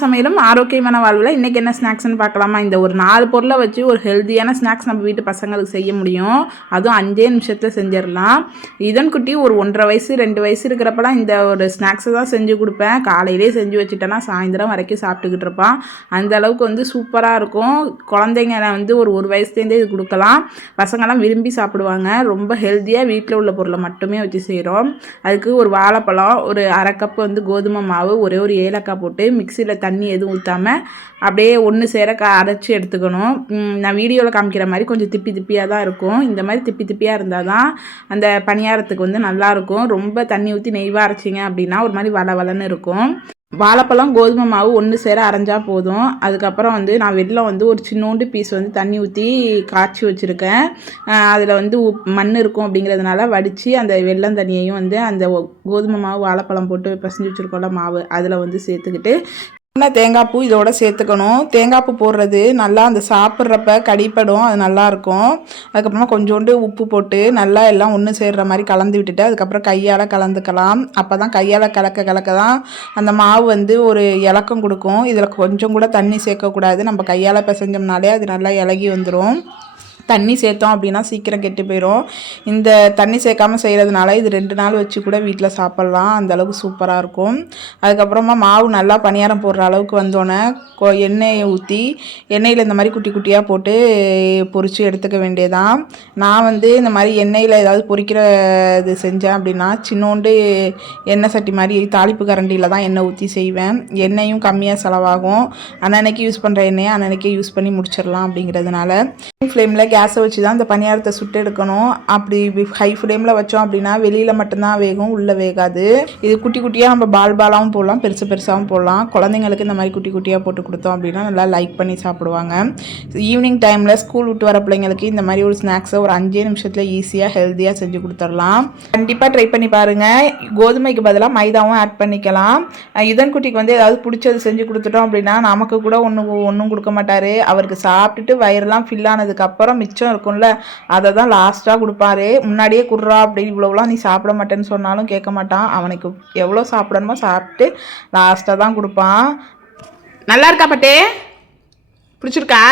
சமையலும் ஆரோக்கியமான வாழ்வில் இன்றைக்கி என்ன ஸ்நாக்ஸ்னு பார்க்கலாமா. இந்த ஒரு 4 பொருளை வச்சு ஒரு ஹெல்த்தியான ஸ்நாக்ஸ் நம்ம வீட்டு பசங்களுக்கு செய்ய முடியும். அதுவும் 5 நிமிஷத்தில் செஞ்சிடலாம். இதன் குட்டி ஒரு 1.5 வயசு 2 வயசு இருக்கிறப்பலாம் இந்த ஒரு ஸ்நாக்ஸை தான் செஞ்சு கொடுப்பேன். காலையிலே செஞ்சு வச்சுட்டேன்னா சாயந்தரம் வரைக்கும் சாப்பிட்டுக்கிட்டு இருப்பான். அந்த அளவுக்கு வந்து சூப்பராக இருக்கும். குழந்தைங்க வந்து ஒரு வயசுலேருந்தே இது கொடுக்கலாம். பசங்கள்லாம் விரும்பி சாப்பிடுவாங்க. ரொம்ப ஹெல்த்தியாக வீட்டில் உள்ள பொருளை மட்டுமே வச்சு செய்கிறோம். அதுக்கு ஒரு வாழைப்பழம், ஒரு 1/2 கப் வந்து கோதுமை மாவு, ஒரே ஒரு ஏலக்காய் போட்டு மிக்சியில் தண்ணி எதுவும் ஊற்றாமல் அப்படியே ஒன்று சேர அரைச்சி எடுத்துக்கணும். நான் வீடியோவில் காமிக்கிற மாதிரி கொஞ்சம் திப்பியாக தான் இருக்கும். இந்த மாதிரி திப்பியாக இருந்தால் தான் அந்த பணியாரத்துக்கு வந்து நல்லாயிருக்கும். ரொம்ப தண்ணி ஊற்றி நெய்வாக அரைச்சிங்க அப்படின்னா ஒரு மாதிரி வளன்னு இருக்கும். வாழைப்பழம், கோதுமை மாவு ஒன்று சேர அரைஞ்சால் போதும். அதுக்கப்புறம் வந்து நான் வெல்லம் வந்து ஒரு சின்னோண்டு பீஸ் வந்து தண்ணி ஊற்றி காய்ச்சி வச்சுருக்கேன். அதில் வந்து மண் இருக்கும் அப்படிங்கிறதுனால வடித்து அந்த வெல்லம் தண்ணியையும் வந்து அந்த கோதுமை மாவு, வாழைப்பழம் போட்டு பிசைஞ்சு வச்சுருக்கோம்ல மாவு, அதில் வந்து சேர்த்துக்கிட்டு தேங்காய் பூ இதோட சேர்த்துக்கணும். தேங்காய் பூ போடுறது நல்லா அந்த சாப்பிட்றப்ப கடிப்படும், அது நல்லாயிருக்கும். அதுக்கப்புறமா கொஞ்சோண்டு உப்பு போட்டு நல்லா எல்லாம் ஒன்று சேர்கிற மாதிரி கலந்து விட்டுட்டு அதுக்கப்புறம் கையால் கலந்துக்கலாம். அப்போ தான் கையால் கலக்க தான் அந்த மாவு வந்து ஒரு இலக்கம் கொடுக்கும். இதில் கொஞ்சம் கூட தண்ணி சேர்க்கக்கூடாது. நம்ம கையால் பிசைஞ்சோம்னாலே அது நல்லா இலகி வந்துடும். தண்ணி சேர்த்தோம் அப்படின்னா சீக்கிரம் கெட்டு போயிடும். இந்த தண்ணி சேர்க்காமல் செய்கிறதுனால இது 2 நாள் வச்சு கூட வீட்டில் சாப்பிட்லாம். அந்தளவுக்கு சூப்பராக இருக்கும். அதுக்கப்புறமா மாவு நல்லா பணியாரம் போடுற அளவுக்கு வந்தோடனே எண்ணெயை ஊற்றி எண்ணெயில் இந்த மாதிரி குட்டி குட்டியாக போட்டு பொரித்து எடுத்துக்க வேண்டியதான். நான் வந்து இந்த மாதிரி எண்ணெயில் ஏதாவது பொரிக்கிற இது செஞ்சேன் அப்படின்னா சின்னோண்டு எண்ணெய் சட்டி மாதிரி தாளிப்பு கரண்டியில் தான் எண்ணெய் ஊற்றி செய்வேன். எண்ணெயும் கம்மியாக செலவாகும். அன்னன்னைக்கு யூஸ் பண்ணுற எண்ணெயை அன்னன்னைக்கே யூஸ் பண்ணி முடிச்சிடலாம் அப்படிங்கிறதுனால ஃப்ளேமில் கேஸை வச்சு தான் இந்த பணியாரத்தை சுட்டு எடுக்கணும். அப்படி ஹை ஃப்ளேமில் வச்சோம் அப்படின்னா வெளியில் மட்டும்தான் வேகும், உள்ளே வேகாது. இது குட்டி குட்டியாக நம்ம பாலாகவும் போடலாம், பெருசாகவும் போடலாம். குழந்தைங்களுக்கு இந்த மாதிரி குட்டி குட்டியாக போட்டு கொடுத்தோம் அப்படின்னா நல்லா லைக் பண்ணி சாப்பிடுவாங்க. ஈவினிங் டைமில் ஸ்கூல் விட்டு வர பிள்ளைங்களுக்கு இந்த மாதிரி ஒரு ஸ்நாக்ஸை ஒரு 5 நிமிஷத்தில் ஈஸியாக ஹெல்த்தியாக செஞ்சு கொடுத்துடலாம். கண்டிப்பாக ட்ரை பண்ணி பாருங்கள். கோதுமைக்கு பதிலாக மைதாவும் ஆட் பண்ணிக்கலாம். இதன் குட்டிக்கு வந்து ஏதாவது பிடிச்சது செஞ்சு கொடுத்துட்டோம் அப்படின்னா நமக்கு கூட ஒன்றும் கொடுக்க மாட்டார். அவருக்கு சாப்பிட்டுட்டு வயிறெல்லாம் ஃபில் ஆனதுக்கப்புறம் மிச்சம் இருக்கும்ல, அதை தான் லாஸ்ட்டாக கொடுப்பாரு. முன்னாடியே குடுறா அப்படி இவ்வளோலாம் நீ சாப்பிட மாட்டேன்னு சொன்னாலும் கேட்க மாட்டான். அவனுக்கு எவ்வளோ சாப்பிடணுமோ சாப்பிட்டு லாஸ்ட்டாக தான் கொடுப்பான். நல்லா இருக்கா பட்டே? பிடிச்சிருக்கா?